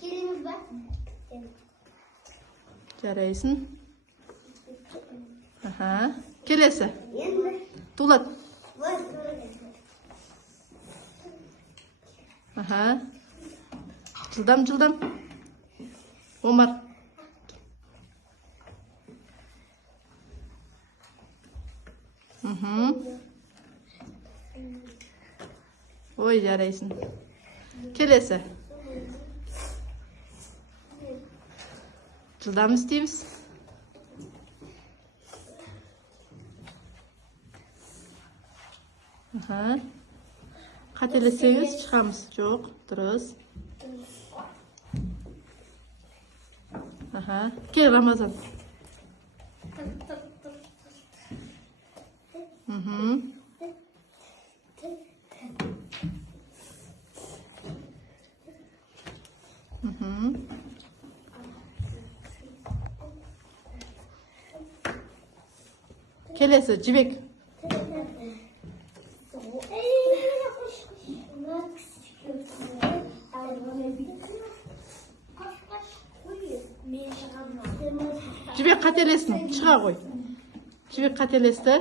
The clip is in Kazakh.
Kelimiz var. Жарайсың. Келесі. Дулат. Жылдам. Омар. Ой, жарайсың. Келесі. Жылдам істейміз. Қателесеңіз шығамыз. Жоқ, дұрыс. Кел, Рамазан. Келесі, жібек. Жібек қателестің, шыға ғой. Жібек қателесті.